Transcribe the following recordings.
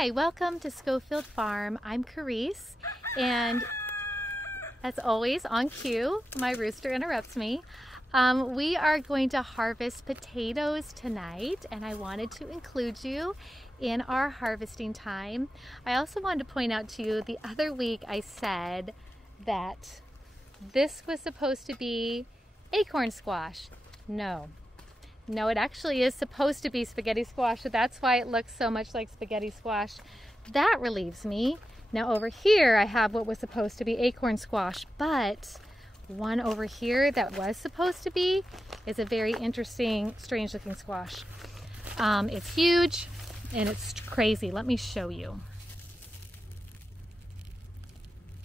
Hi, welcome to Scofield Farm. I'm Carice, and as always on cue, my rooster interrupts me. We are going to harvest potatoes tonight, and I wanted to include you in our harvesting time. I also wanted to point out to you, the other week I said that this was supposed to be acorn squash. No, it actually is supposed to be spaghetti squash, so that's why it looks so much like spaghetti squash. That relieves me. Now over here I have what was supposed to be acorn squash, but one over here that was supposed to be is a very interesting, strange looking squash. It's huge and it's crazy. Let me show you.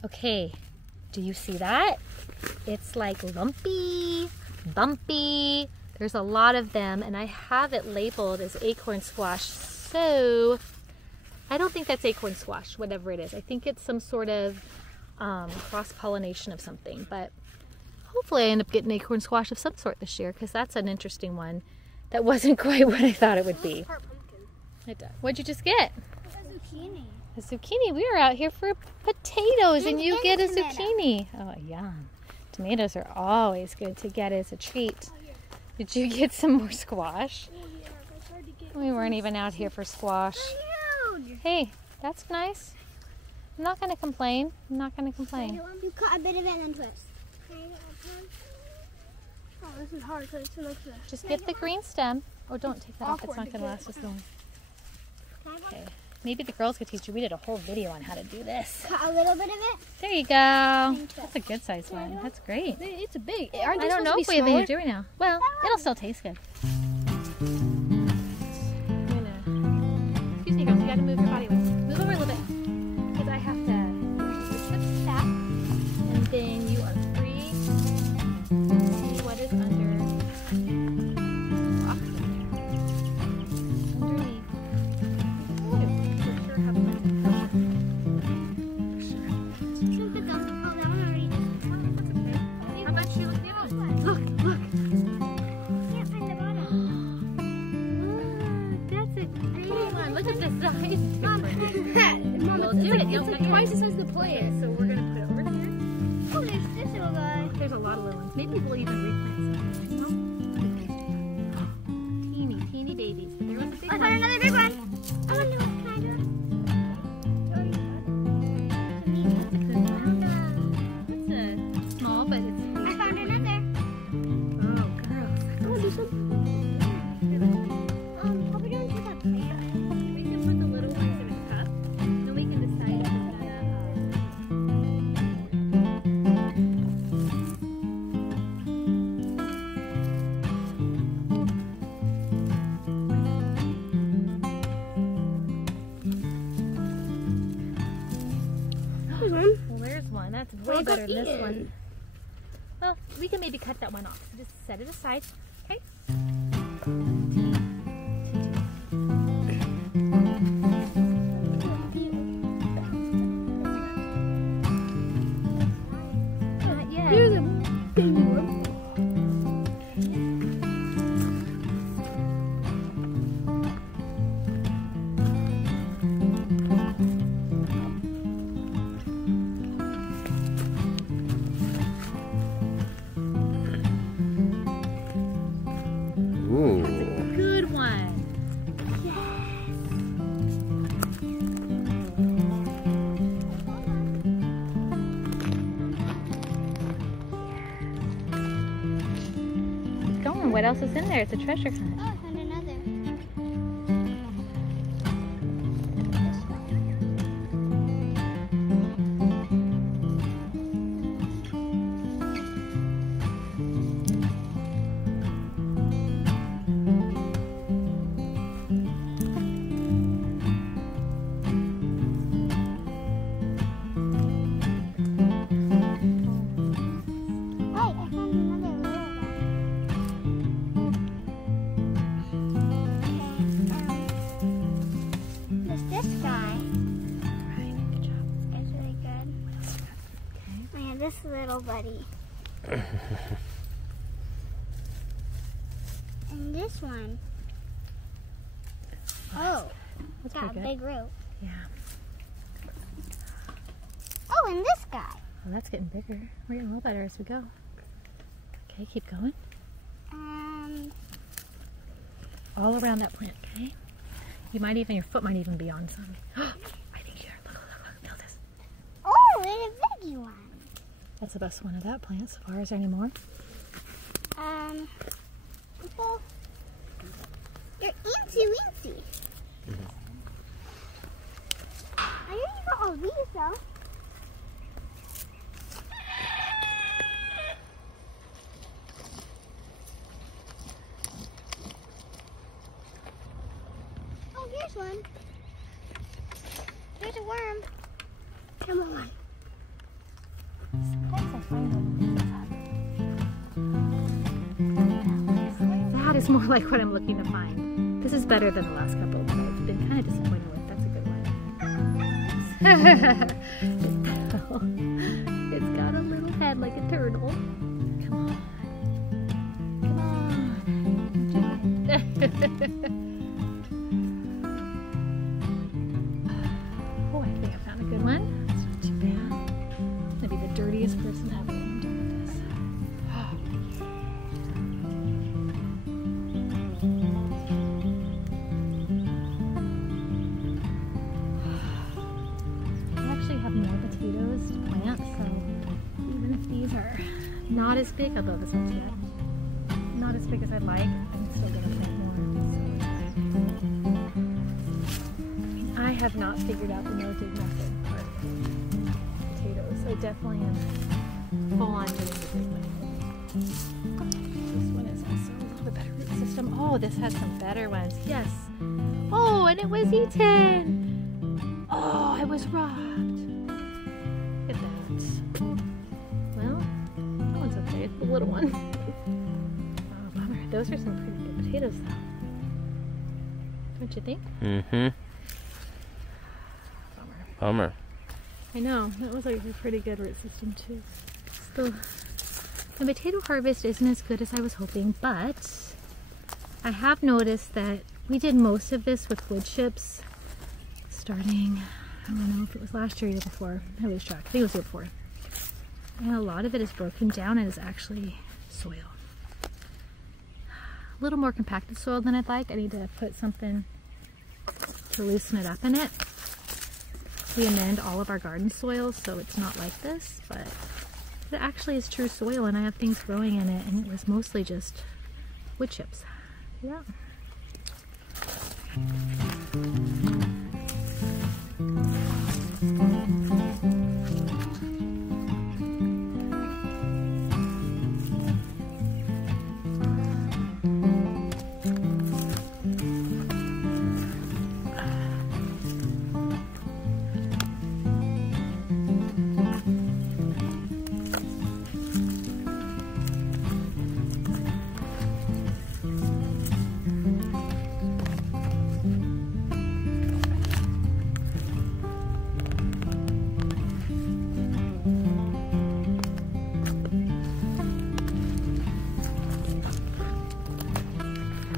Okay, do you see that? It's like lumpy, bumpy. There's a lot of them, and I have it labeled as acorn squash, so I don't think that's acorn squash, whatever it is. I think it's some sort of cross-pollination of something, but hopefully I end up getting acorn squash of some sort this year, because that's an interesting one that wasn't quite what I thought it would be. It does. What'd you just get? A zucchini. A zucchini. We are out here for potatoes, and you get a zucchini. Oh, yum. Tomatoes are always good to get as a treat. Did you get some more squash? Oh, yeah, I tried to get We weren't even out here for squash. huge. Hey, that's nice. I'm not going to complain. I'm not going to complain. You cut a bit of it and then twist. Oh, this is hard because it's like this. Just get the green stem. Oh, don't take that off. It's not going to last as long. Okay. Maybe the girls could teach you. We did a whole video on how to do this. Cut a little bit of it. There you go. That's a good size one. That's great. It's a big. I don't know if we have any doing now. Well, it'll still taste good. Excuse me, girls. You got to move your body weight. Move over a little bit, because I have to switch that, and then you are free to see what is under. Twice the size of the plant. So we're going to put it over here. Oh, there's this little guy. There's a lot of little ones. Maybe we'll even replant some. Teeny babies. But there was a big I one. found another big one. I wonder what kind of. It's a small, but it's. I found another. Oh, girls. I want to do some. What are we doing with that plant? We can put the little ones in a cup. Then we can decide if it's There's one. Well, there's one. That's way better than this one. Well, we can maybe cut that one off. So just set it aside. Okay? Not yet. Here's a baby one. Good one. Keep going. What else is in there? It's a treasure hunt. Oh, I found another. This little buddy. And this one. Oh, it's got a big rope. Yeah. Oh, and this guy. Well, that's getting bigger. We're getting a little better as we go. Okay, keep going. All around that plant, okay? You might even, your foot might even be on some. I think here, look, feel this. Oh, and a biggie one. That's the best one of that plant so far. Is there any more? People, they're weensy. I know you got all these though. Oh, here's one. There's a worm. Come on. Sometimes I find them. That is more like what I'm looking to find. This is better than the last couple that I've been kind of disappointed with. That's a good one. It's got a little head like a turtle. Come on. Come on. Oh, I think I found a good one. It's not too bad. Maybe the dirtiest person ever. I'm done with this. I actually have more potatoes to plant, so even if these are not as big, although this one's good, not as big as I'd like, I'm still going to plant more. So, I have not figured out the no-dig method for potatoes. I definitely am full on doing the big way. This one is also a little bit better root system. Oh, this has some better ones. Yes. Oh, and it was eaten. Oh, I was robbed. Look at that. Well, that one's okay. It's the little one. Oh, bummer. Those are some pretty good potatoes, though. Don't you think? Mm-hmm. Bummer. I know, that was like a pretty good root system too. Still, the potato harvest isn't as good as I was hoping, but I have noticed that we did most of this with wood chips starting, I don't know if it was last year or the year before. I lose track. I think it was the year before. And a lot of it is broken down and is actually soil. A little more compacted soil than I'd like. I need to put something to loosen it up in it. We amend all of our garden soil so it's not like this, but it actually is true soil and I have things growing in it, and it was mostly just wood chips. Yeah.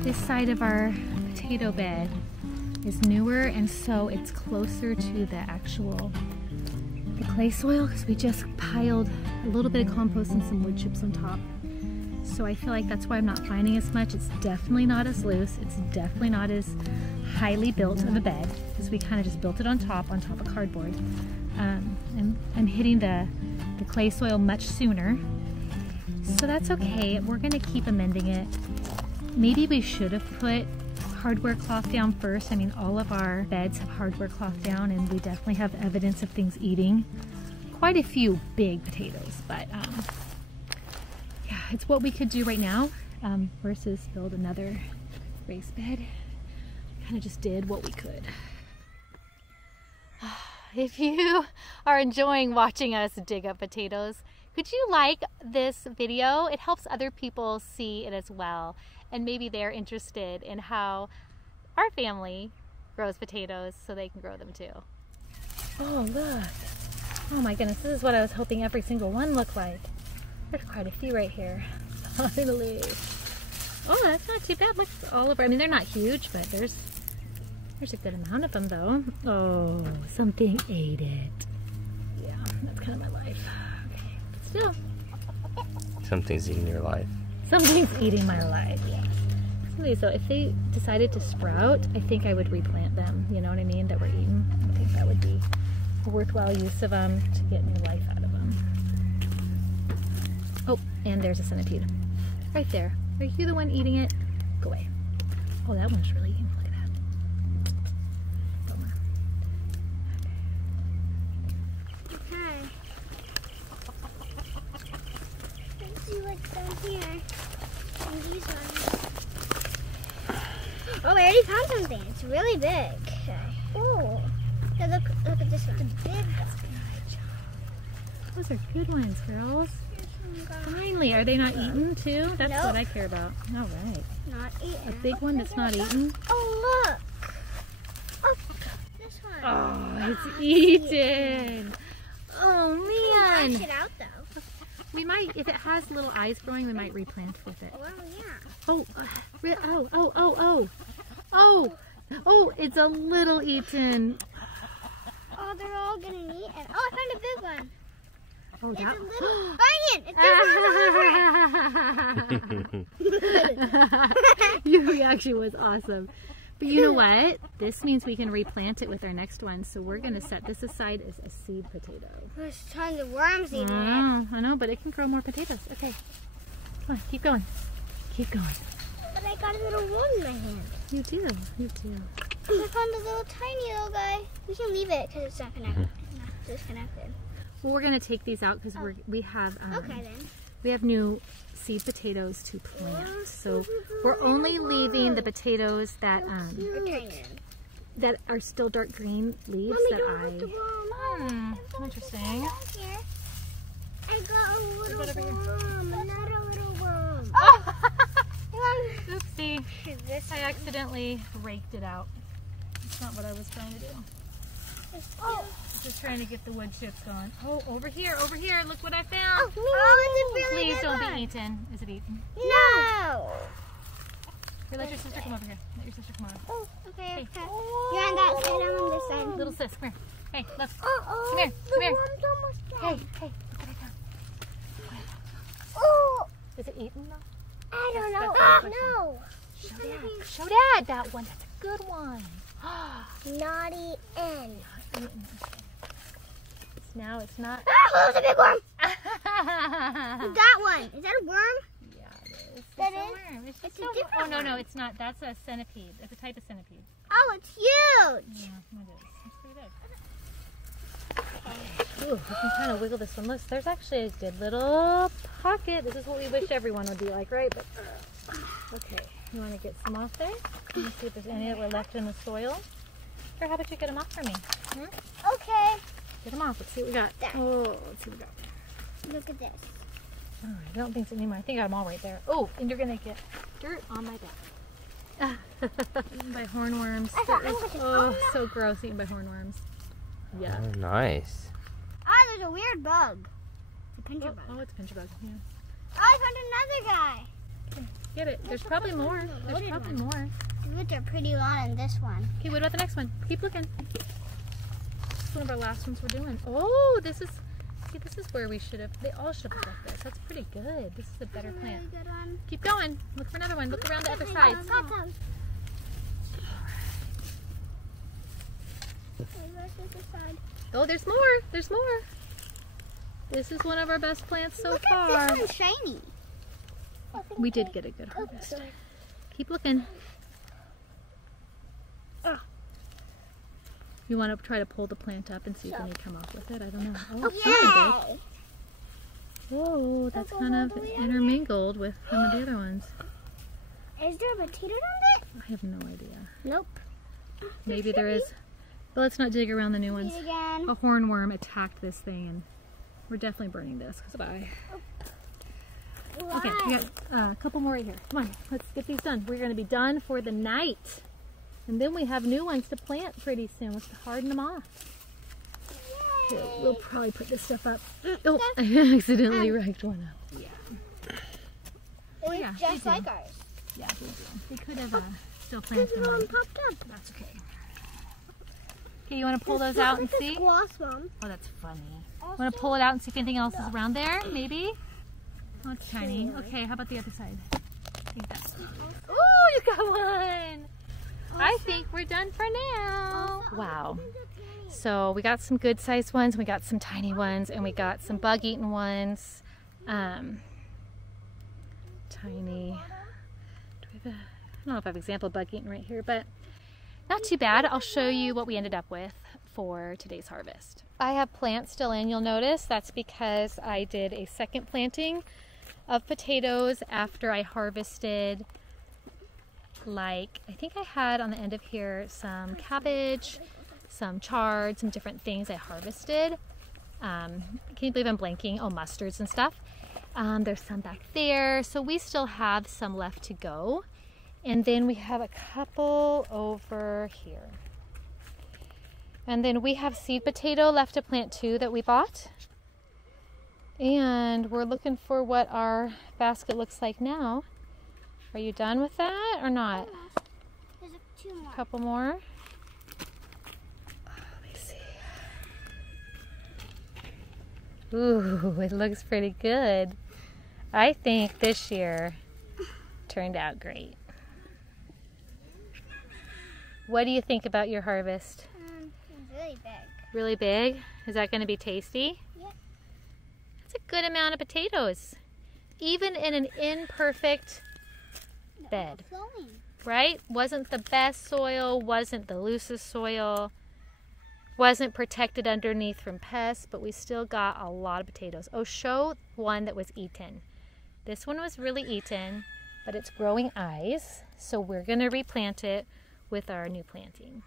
This side of our potato bed is newer, and so it's closer to the actual clay soil because we just piled a little bit of compost and some wood chips on top. So I feel like that's why I'm not finding as much. It's definitely not as loose. It's definitely not as highly built of a bed because we kind of just built it on top of cardboard. And I'm hitting the clay soil much sooner. So that's okay. We're gonna keep amending it. Maybe we should have put hardware cloth down first. I mean, all of our beds have hardware cloth down, and we definitely have evidence of things eating quite a few big potatoes, but yeah, it's what we could do right now versus build another raised bed. Kind of just did what we could. If you are enjoying watching us dig up potatoes, could you like this video? It helps other people see it as well. And maybe they're interested in how our family grows potatoes so they can grow them too. Oh, look. Oh my goodness, this is what I was hoping every single one looked like. There's quite a few right here. Finally. Oh, that's not too bad. Look all over. I mean, they're not huge, but there's There's a good amount of them though. Oh, something ate it. Yeah, that's kind of my life. Okay, but still. Something's eating your life. Something's eating my life, yes. Some of these though, if they decided to sprout, I think I would replant them. You know what I mean? That we're eating. I think that would be a worthwhile use of them to get new life out of them. Oh, and there's a centipede. Right there. Are you the one eating it? Go away. Oh, that one's really eating. Look at that. Bummer. Okay. Let's see what's down here. And these ones. Oh, I already found something. It's really big. Okay. Oh. Now look at this one. It's big. Those are good ones, girls. Finally, are they not eaten too? That's Nope. what I care about. All right. Not eaten. A big one that's not eaten. Oh, look. Oh, this one. Oh, it's eaten. Oh Wash man. it out though. We might, if it has little eyes growing, we might replant with it. Well, yeah. Oh, oh, it's a little eaten. Oh, they're all getting eaten. Oh, I found a big one. Oh, It's a that. little Ryan. It's Your reaction was awesome. But you know what? This means we can replant it with our next one. So we're going to set this aside as a seed potato. There's tons of worms eating it. I know, but it can grow more potatoes. Okay. Come on, keep going. Keep going. But I got a little worm in my hand. You do. You do. I found a little tiny little guy. We can leave it because it's not connected. It's not disconnected. Well, we're going to take these out because we have Okay then. we have new seed potatoes to plant. So we're only leaving the potatoes that that are still dark green leaves that interesting. Here. I got a little over here? worm. Another little worm. Oopsie. This I accidentally raked it out. That's not what I was trying to do. Oh, Just trying to get the wood chips going. Oh, over here, look what I found. it's a really Please good don't one. be eaten. Is it eaten? No. Here, let your sister come over here. Let your sister come over. Oh, okay. You're on that side, I'm on this side. Little sis, come here. Hey, look. Oh, Come here, the come here. worm's almost dead. Hey, look what I found. Oh, Is it eaten though? I don't know. That's the No. Show Dad that one. That's a good one. Naughty end. Now it's not. Ah, that was a big worm. That one. Is that a worm? Yeah, it is. That It's a is? worm. It's just It's a a different Oh, no, one. it's not. That's a centipede. It's a type of centipede. Oh, it's huge. Yeah, it is. It's pretty big. Ooh, we can kind of wiggle this one. Look, there's actually a good little pocket. This is what we wish everyone would be like, right? But okay, you want to get some off there? Let me see if there's any that were left in the soil. Or how about you get them off for me? Okay. Get them off. Let's see what we got. There. Oh, let's see what we got. Look at this. All right, I don't think so anymore. I think I got them all right there. Oh, and you're gonna get dirt on my back. Eaten by hornworms. I thought That is- I was just- oh, so gross. Eaten by hornworms. Yeah. Oh, nice. Ah, there's a weird bug. It's a pincher bug. Oh, it's a pincher bug. Yeah. Oh, I found another guy. Get it. There's probably more. There's Loaded probably one. more. The roots are pretty long in this one. Okay, what about the next one? Keep looking. This is one of our last ones we're doing. Oh, this is. See, this is where we should have. They all should have looked like this. That's pretty good. This is a better Really plant. good one. Keep going. Look for another one. Look around the other side. Stop. Oh, there's more. There's more. This is one of our best plants so Look far. at this one's shiny. We did get a good harvest. Keep looking. You want to try to pull the plant up and see if any come off with it? I don't know. Oh, it's really big. Yay! Whoa, that's That's kind all of the way up. intermingled with some of the other ones. Is there a potato down there? I have no idea. Nope. Maybe there is. But let's not dig around the new ones. See it again. A hornworm attacked this thing and we're definitely burning this. Goodbye. Okay, we got a couple more right here. Come on, let's get these done. We're going to be done for the night. And then we have new ones to plant pretty soon. Let's harden them off. Here, we'll probably put this stuff up. Oh, I accidentally racked one up. Yeah. It's yeah, just they like do. ours. Yeah, we do. We could have still planted This them one on. popped up. That's okay. Okay, you want to pull those out and see? Squash, Mom. Oh, that's funny. Want to pull it out and see if anything else is around there? Maybe? Oh, it's tiny. Okay, how about the other side? I think that's... Oh, you got one! I think we're done for now. Wow. So we got some good sized ones, we got some tiny ones, and we got some bug eaten ones. Tiny. Do we have a, I don't know if I have an example of bug eaten right here, but not too bad. I'll show you what we ended up with for today's harvest. I have plants still in, you'll notice. That's because I did a second planting of potatoes after I harvested, like, I think I had on the end of here some cabbage, some chard, some different things I harvested. Can you believe I'm blanking? Oh, mustards and stuff. There's some back there. So we still have some left to go. And then we have a couple over here. And then we have seed potato left to plant too that we bought. And we're looking for what our basket looks like now. Are you done with that or not? There's two more. A couple more. Let me see. Ooh, it looks pretty good. I think this year turned out great. What do you think about your harvest? It's really big. Really big? Is that going to be tasty? Yep. That's a good amount of potatoes. Even in an imperfect bed, right? Wasn't the best soil, wasn't the loosest soil, wasn't protected underneath from pests, but we still got a lot of potatoes. Oh, show one that was eaten. This one was really eaten, but it's growing eyes, so we're going to replant it with our new planting.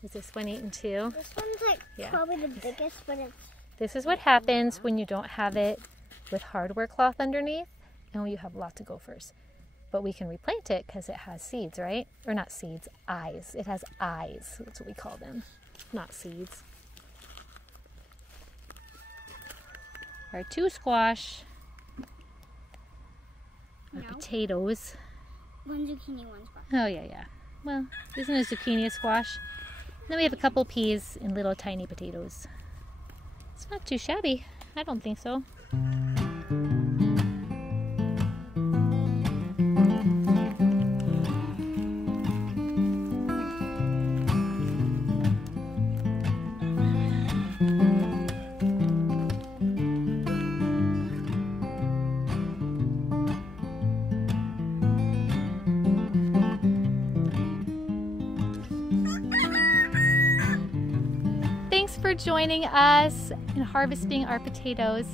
Was this one eaten too? This one's like probably the biggest, but it's... This is what happens when you don't have it with hardware cloth underneath and when you have lots of gophers. But we can replant it because it has seeds, right? Or not seeds, eyes. It has eyes. That's what we call them, not seeds. Our two squash. Our potatoes. One zucchini, one squash. Oh, yeah. Well, isn't a zucchini a squash? Then we have a couple peas and little tiny potatoes. It's not too shabby. I don't think so. Thanks for joining us in harvesting our potatoes.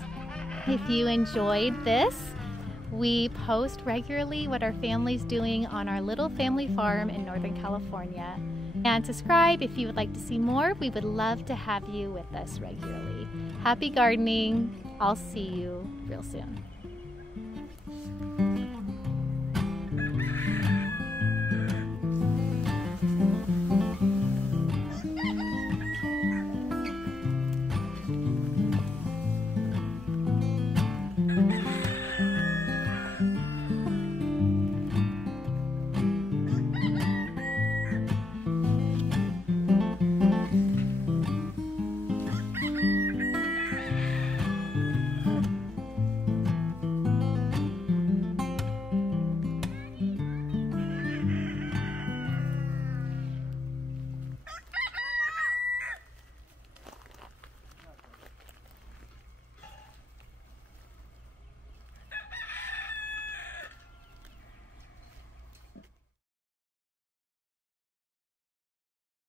If you enjoyed this, we post regularly what our family's doing on our little family farm in Northern California. And subscribe if you would like to see more. We would love to have you with us regularly. Happy gardening. I'll see you real soon.